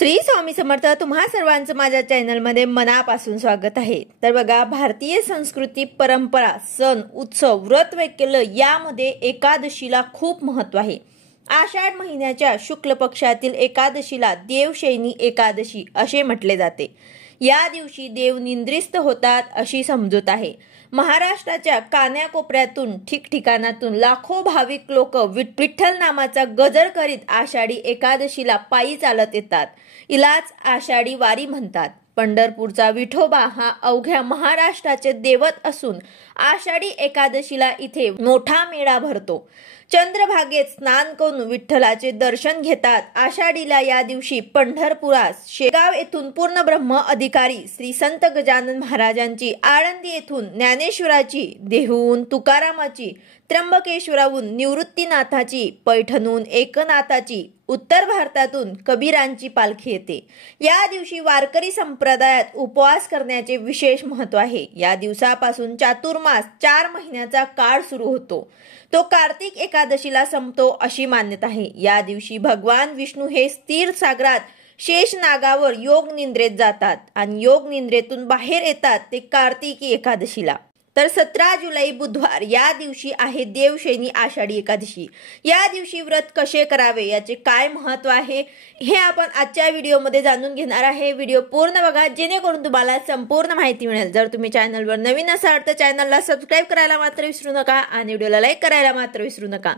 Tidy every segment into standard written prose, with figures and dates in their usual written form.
श्री स्वामी समर्थ तुम्हा सर्वांचं माझ्या चॅनलमध्ये मनापासून स्वागत आहे। तर बघा, भारतीय संस्कृती, परंपरा, सण, उत्सव, व्रत वैकल्य यामध्ये एकादशीला खूप महत्त्व आहे। आषाढ महिन्याच्या शुक्ल पक्षातील एकादशीला देवशयनी एकादशी असे म्हटले जाते। या दिवशी देव निद्रिस्त होतात अशी समजूत आहे। महाराष्ट्राच्या कानाकोपऱ्यातून ठिकठिकाणातून लाखो भाविक लोक विठ्ठल नामाचा गजर करीत आषाढी एकादशीला पायी चालत येतात। इलाच आषाढी वारी म्हणतात। पंढरपूरचा विठोबा हा अवघ्या महाराष्ट्राचे दैवत असून आषाढी एकादशीला इथे मोठा मेळा भरतो। चंद्रभागेत स्नान करून विठ्ठलाचे दर्शन घेतात। आषाढीला या दिवशी पंढरपुरात शेगाव येथून पूर्ण ब्रह्म अधिकारी श्री संत गजानन महाराजांची, आळंदी येथून ज्ञानेश्वराची, देहूहून तुकारामाची, त्र्यंबकेश्वराहून निवृत्तीनाथाची, पैठणहून एकनाथाची, उत्तर भारतातून कबीरांची पालखी येते। या दिवशी वारकरी संप्रदायात उपवास करण्याचे विशेष महत्त्व आहे। या दिवसापासून चातुर्मास 4 महिन्याचा काळ सुरू होतो। तो कार्तिक एकादशीला संपतो अशी मान्यता आहे। या दिवशी भगवान विष्णू हे स्थिर सागरात शेष नागावर योग निद्रेत जातात आणि योग निद्रेतून बाहेर येतात ते कार्तिकी एकादशीला। तर 17 जुलै बुधवार या दिवशी आहे देवशयनी आषाढी एकादशी। या दिवशी व्रत कसे करावे, याचे काय महत्त्व आहे हे आपण आजच्या व्हिडिओमध्ये जाणून घेणार आहे। व्हिडिओ पूर्ण बघा जेणेकरून तुम्हाला संपूर्ण माहिती मिळेल। जर तुम्ही चॅनलवर नवीन असाल तर चॅनलला सबस्क्राइब करायला मात्र विसरू नका आणि व्हिडिओला लाईक करायला मात्र विसरू नका।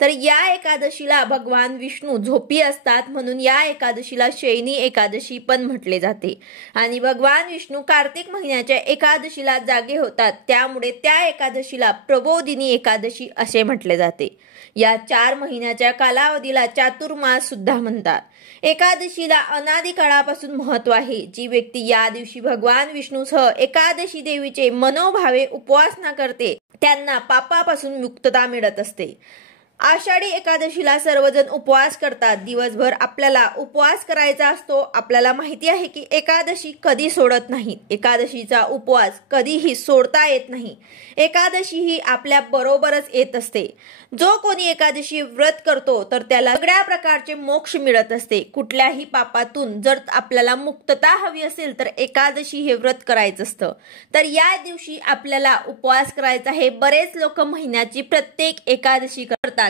तर या एकादशीला भगवान विष्णू झोपी असतात म्हणून या एकादशीला शयनी एकादशी पण म्हटले जाते आणि भगवान विष्णू कार्तिक महिन्याच्या एकादशीला जागे होतात, त्यामुळे त्या एकादशीला प्रबोधिनी एकादशी असे म्हटले जाते। या 4 महिन्याच्या कालावधीला चातुर्मास सुद्धा म्हणतात। एकादशीला अनादी काळापासून महत्त्व आहे। जी व्यक्ती या दिवशी भगवान विष्णूसह एकादशी देवीचे मनोभावे उपासना करते त्यांना पापापासून मुक्तता मिळत असते। आषाढी एकादशीला सर्वजण उपवास करतात। दिवसभर आपल्याला उपवास करायचा असतो। आपल्याला माहिती आहे की एकादशी कधी सोडत नाही। एकादशीचा उपवास कधीही सोडता येत नाही। एकादशी ही आपल्या बरोबरच येत असते। जो कोणी एकादशी व्रत करतो तर त्याला सगळ्या प्रकारचे मोक्ष मिळत असते। कुठल्याही पापातून जर आपल्याला मुक्तता हवी असेल तर एकादशी हे व्रत करायचं असतं। तर या दिवशी आपल्याला उपवास करायचा आहे। बरेच लोक महिन्याची प्रत्येक एकादशी करतात।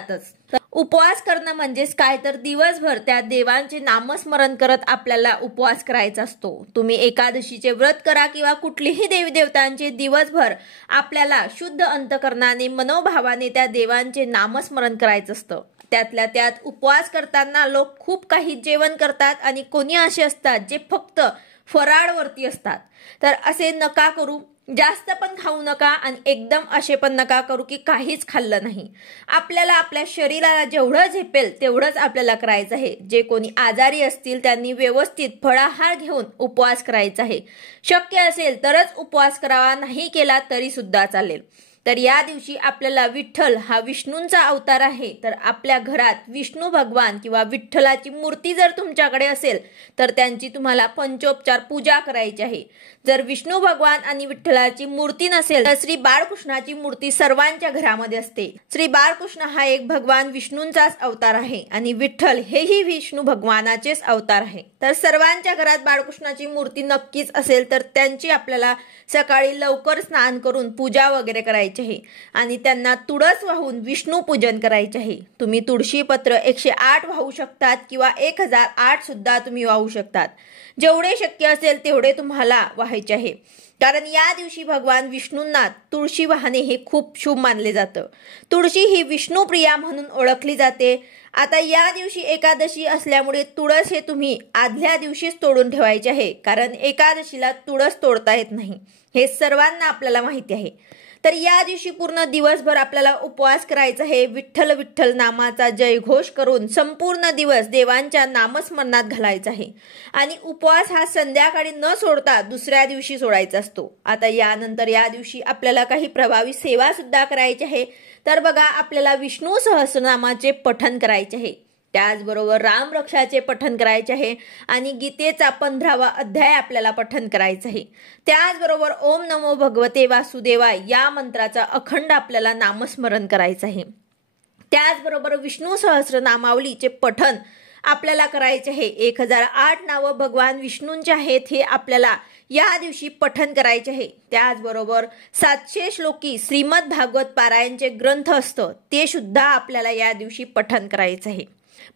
उपवास करणं म्हणजेच काय तर दिवसभर त्या देवांचे नामस्मरण करत आपल्याला उपवास करायचा असतो। तुम्ही एकादशीचे व्रत करा किंवा कुठलीही देवी देवतांचे दिवसभर आपल्याला शुद्ध अंतकरणाने मनोभावाने त्या देवांचे नामस्मरण करायचं असतं। त्यातल्या त्यात उपवास करताना लोक खूप काही जेवण करतात आणि कोणी असे असतात जे फक्त फराळवरती असतात। तर असे नका करू। जास्त पण खाऊ नका आणि एकदम असे पण नका करू की काहीच खाल्लं नाही। आपल्याला आपल्या शरीराला जेवढं झेपेल तेवढंच आपल्याला करायचं आहे। जे कोणी आजारी असतील त्यांनी व्यवस्थित फळाहार घेऊन उपवास करायचा आहे। शक्य असेल तरच उपवास करावा, नाही केला तरी सुद्धा चालेल। तर या दिवशी आपल्याला विठ्ठल हा विष्णूंचा अवतार आहे। तर आपल्या घरात विष्णू भगवान किंवा विठ्ठलाची मूर्ती जर तुमच्याकडे असेल तर त्यांची तुम्हाला पंचोपचार पूजा करायची आहे। जर विष्णू भगवान आणि विठ्ठलाची मूर्ती नसेल तर श्री बाळकृष्णाची मूर्ती सर्वांच्या घरामध्ये असते। श्री बाळकृष्ण हा एक भगवान विष्णूंचाच अवतार आहे आणि विठ्ठल हेही विष्णू भगवानाचेच अवतार आहे। तर सर्वांच्या घरात बाळकृष्णाची मूर्ती नक्कीच असेल तर त्यांची आपल्याला सकाळी लवकर स्नान करून पूजा वगैरे करायची आहे आणि त्यांना तुळस वाहून विष्णू पूजन करायचे आहे। तुम्ही तुळशी पत्र 108 वाहू शकतात किंवा 1008 सुद्धा तुम्ही वाहू शकतात। जेवढे शक्य असेल तेवढे तुम्हाला वाहायचे आहे, कारण या दिवशी भगवान विष्णूंना तुळशी वाहणे हे खूप शुभ मानले जातं। तुळशी ही विष्णुप्रिया म्हणून ओळखली जाते। आता या दिवशी एकादशी असल्यामुळे तुळस हे तुम्ही आदल्या दिवशीच तोडून ठेवायचे आहे, कारण एकादशीला तुळस तोडता येत नाही हे सर्वांना आपल्याला माहिती आहे। तर या दिवशी पूर्ण दिवसभर आपल्याला उपवास करायचा आहे। विठ्ठल विठ्ठल नामाचा जयघोष करून संपूर्ण दिवस देवांच्या नामस्मरणात घालायचा आहे आणि उपवास हा संध्याकाळी न सोडता दुसऱ्या दिवशी सोडायचा असतो। आता यानंतर या दिवशी आपल्याला काही प्रभावी सेवा सुद्धा करायची आहे। तर बघा, आपल्याला विष्णू सहस्रनामाचे पठण करायचे आहे। त्याचबरोबर रामरक्षाचे पठण करायचे आहे आणि गीतेचा 15वा अध्याय आपल्याला पठण करायचा आहे। त्याचबरोबर ओम नमो भगवते वासुदेवाय या मंत्राचा अखंड आपल्याला नामस्मरण करायचं आहे। त्याचबरोबर विष्णू सहस्रनामावलीचे पठण आपल्याला करायचे आहे. 1008 नावं भगवान विष्णूंचे आहेत हे आपल्याला या दिवशी पठण करायचे आहे. त्याचबरोबर 700 श्लोकी श्रीमद भागवत पारायणचे ग्रंथ असतं ते सुद्धा आपल्याला या दिवशी पठण करायचं आहे.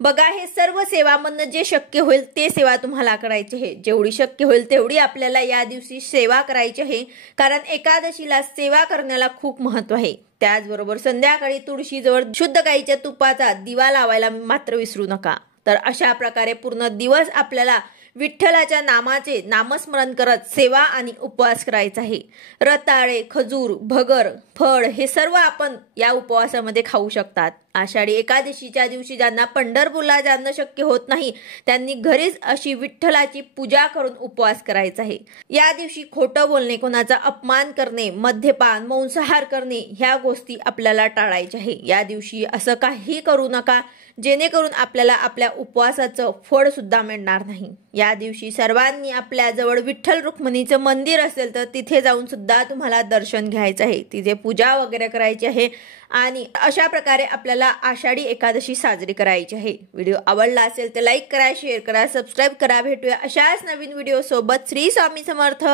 बघा, हे सर्व सेवामधनं जे शक्य होईल ते सेवा तुम्हाला करायची आहे. जेवढी शक्य होईल तेवढी आपल्याला या दिवशी सेवा करायची आहे, कारण एकादशीला सेवा करण्याला खूप महत्त्व आहे. त्याचबरोबर संध्याकाळी तुळशीजवळ शुद्ध गाईच्या तुपाचा दिवा लावायला मात्र विसरू नका. तर अशा प्रकारे पूर्ण दिवस आपल्याला विठ्ठलाच्या नामाचे नामस्मरण करत सेवा आणि उपवास करायचा आहे. रताळे, खजूर, भगर, फळ हे सर्व आपण या उपवासामध्ये खाऊ शकतात. आषाढी एकादशीच्या दिवशी ज्यांना पंढरपूरला जाणं शक्य होत नाही त्यांनी घरीच अशी विठ्ठलाची पूजा करून उपवास करायचा आहे. या दिवशी खोटं बोलणे, कोणाचा अपमान करणे, मद्यपान, मांसाहार करणे ह्या गोष्टी आपल्याला टाळायच्या आहे. या दिवशी असं काही करू नका जेणेकरून आपल्याला आपल्या उपवासाचं फळ सुद्धा मिळणार नाही. या दिवशी सर्वांनी आपल्या जवळ विठ्ठल रुक्मिणीचं मंदिर असेल तर तिथे जाऊन सुद्धा तुम्हाला दर्शन घ्यायचं आहे, तिथे पूजा वगैरे करायची आहे आणि अशा प्रकारे आपल्याला आषाढी एकादशी साजरी करायची आहे. व्हिडिओ आवडला असेल तर लाईक करा, शेअर करा, सबस्क्राईब करा. भेटूया अशाच नवीन व्हिडिओ सोबत. श्री स्वामी समर्थ.